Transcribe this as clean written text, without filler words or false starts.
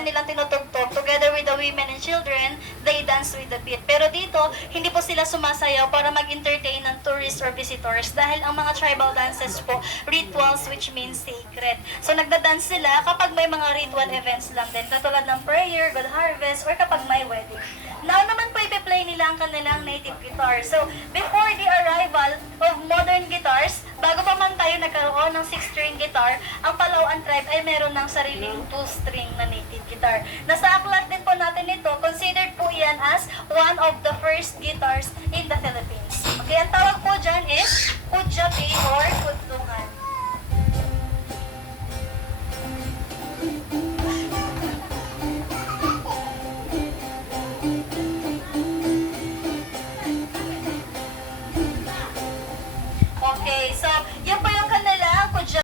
kanta nilang tinutugtog, together with the women and children, they dance with the beat. Pero dito, hindi po sila sumasayaw para mag-entertain ng tourists or visitors dahil ang mga tribal dances po, rituals which means sacred. So nagda-dance sila kapag may mga ritual events lang din, katulad ng prayer, good harvest, or kapag may wedding. Now naman po ipi-play nila ang kanilang native guitar. So, before the arrival of modern guitars, bago pa man tayo nagkaroon ng 6-string guitar, ang Palauan tribe ay meron ng sariling 2-string na native guitar. Nasa aklat din po natin ito, considered po yan as one of the first guitars in the Philippines. Okay, ang tawag po dyan is Kudyapi or Kudtugan.